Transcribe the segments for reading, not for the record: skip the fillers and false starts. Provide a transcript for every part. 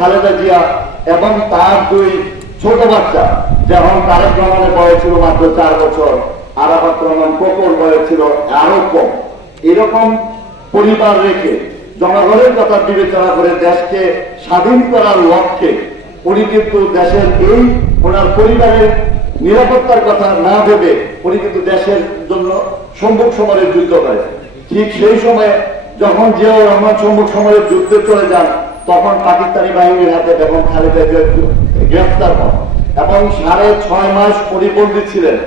খালেদা জিয়া এবং তার দুই ছোট বাচ্চা, যেমন তারেক রহমানের বয়স ছিল মাত্র 4 বছর, আরাফাত রহমান কোকোর বয়স ছিল আরো কম, এরকম পরিবার রেখে জনগণের কথা বিবেচনা করে দেশকে স্বাধীন করার লক্ষ্যে উনি কিন্তু দেশের এই ওনার পরিবারের নিরাপত্তার কথা না ভেবে উনি কিন্তু দেশের জন্য সম্মুখ সমরের যুদ্ধ করেন। ঠিক সেই সময় যখন জিয়াউর রহমান সম্মুখ সমরের যুদ্ধে চলে যান, তখন পাকিস্তানি বাহিনীর হাতে বেগম খালেদা জিয়া গ্রেফতার হন এবং 6.5 মাস পরিবন্দী ছিলেন।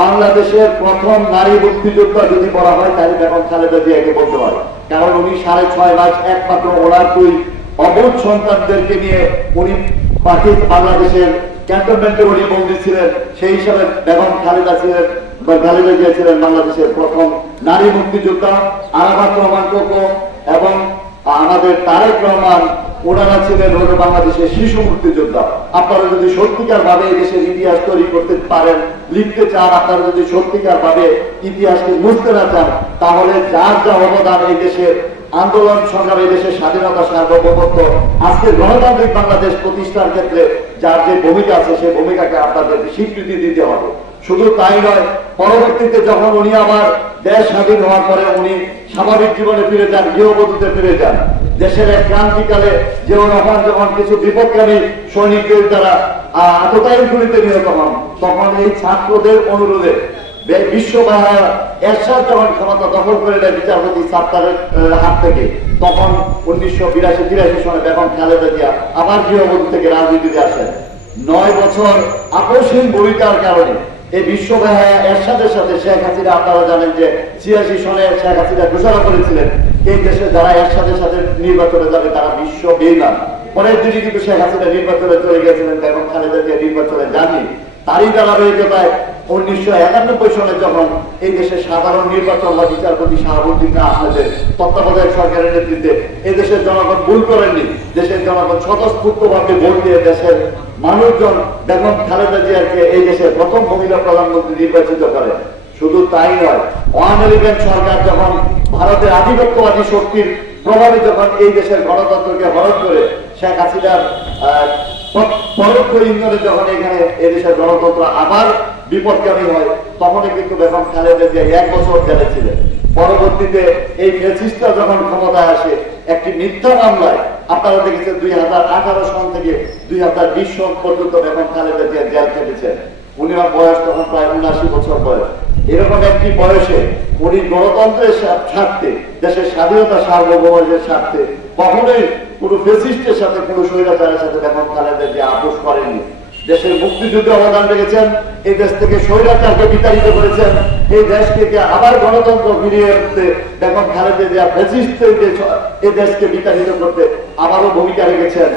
বাংলাদেশের প্রথম নারী মুক্তিযোদ্ধা যদি বলা হয় তাহলে বেগম খালেদা জিয়াকে বলতে হয়, কারণ উনি 6.5 মাস একমাত্র ওনার দুই অবুঝ সন্তানদেরকে নিয়ে উনি বাংলাদেশের ক্যান্টনমেন্টে উনি বন্দী ছিলেন। সেই হিসাবে বেগম খালেদা জিয়া ছিলেন বাংলাদেশের প্রথম নারী মুক্তিযোদ্ধা। আরাফাত রহমান কোকো এবং আমাদের তারেক রহমান ওনারা ছিলেন বাংলাদেশের শিশু মুক্তিযোদ্ধা। আপনারা যদি সত্যিকার ভাবে এই দেশের ইতিহাস তৈরি করতে পারেন, লিখতে চান, আপনারা যদি সত্যিকার ভাবে ইতিহাসকে বুঝতে না চান, তাহলে যার যা অবদান এই দেশের আন্দোলন সংগ্রামে, দেশের স্বাধীনতা সার্বভৌমত্ব, আজকে গণতান্ত্রিক বাংলাদেশ প্রতিষ্ঠার ক্ষেত্রে যার যে ভূমিকা আছে সেই ভূমিকাকে আপনাদের স্বীকৃতি দিতে হবে। শুধু তাই নয়, পরবর্তীতে যখন উনি আবার দেশ স্বাধীন হওয়ার পরে উনি স্বাভাবিক জীবনে ফিরে যান, গৃহবধূতে ফিরে যান। দেশের এক ক্রান্তিকালে জিয়াউর রহমান যখন কিছু বিপদকারী সৈনিকদের দ্বারা আততায়ী গুলিতে নিহত হন, তখন এই ছাত্রদের অনুরোধে বিশ্ববাহার এরশাদ যখন ক্ষমতা দখল করে নেয় বিচারপতি সাত্তারের হাত থেকে, তখন 1982-83 সনে বেগম খালেদা জিয়া আবার গৃহবধূ থেকে রাজনীতিতে আসেন। 9 বছর আপোষহীন ভূমিকার কারণে এই বিশ্ববাহার এরশাদের সাথে শেখ হাসিনা, আপনারা জানেন যে 86 সনে শেখ হাসিনা ঘোষণা করেছিলেন এই দেশে যারা এরশাদের সাথে নির্বাচনে যাবে তারা বিশ্ব বেইমান। পরের দিনে কিন্তু শেখ হাসিনা নির্বাচনে চলে গেছিলেন, বেগম খালেদা জিয়া নির্বাচনে যাননি। তারই ধারাবাহিকতায় 1991 সনে যখন এই দেশের সাধারণ নির্বাচন বা বিচারপতি শাহাবুদ্দিন আহমেদের তত্ত্বাবধায়ক সরকারের নেতৃত্বে এই দেশের জনগণ ভুল করেননি। দেশের জনগণ স্বতঃস্ফূর্তভাবে ভোট দিয়ে দেশের মানুষজন বেগম খালেদা জিয়াকে এই দেশের প্রথম মহিলা প্রধানমন্ত্রী নির্বাচিত করেন। শুধু তাই নয়, 111 সরকার যখন ভারতের আধিপত্যবাদী শক্তির প্রভাবে যখন এই দেশের গণতন্ত্রকে হরণ করে শেখ হাসিনার পরোক্ষ ইন্ধনে যখন এখানে এদেশের গণতন্ত্র আবার বিপদগামী হয়, তখনই কিন্তু বেগম খালেদা জিয়া 1 বছর জেলে ছিলেন। পরবর্তীতে এই ফ্যাসিস্টরা যখন ক্ষমতায় আসে একটি মিথ্যা মামলায়, আপনারা দেখেছেন 2018 সন থেকে 2020 সন পর্যন্ত বেগম খালেদা জিয়া জেল খেটেছেন। উনার বয়স তখন প্রায় 79 বছর বয়স। এরকম একটি বয়সে উনি গণতন্ত্রের স্বার্থে, দেশের স্বাধীনতা সার্বভৌমত্বের স্বার্থে কখনোই কোনো ফ্যাসিস্টের সাথে, কোনো স্বৈরাচারের সাথে বেগম খালেদা জিয়া আপোষ করেননি। দেশের মুক্তিযুদ্ধে অবদান রেখেছেন, এই দেশ থেকে স্বৈরাচারকে বিতাড়িত করেছেন, এই দেশ থেকে আবার গণতন্ত্র ফিরিয়ে আনতে বেগম খালেদা জিয়া ফ্যাসিস্টদের এই দেশকে বিতাড়িত করতে আবারও ভূমিকা রেখেছেন।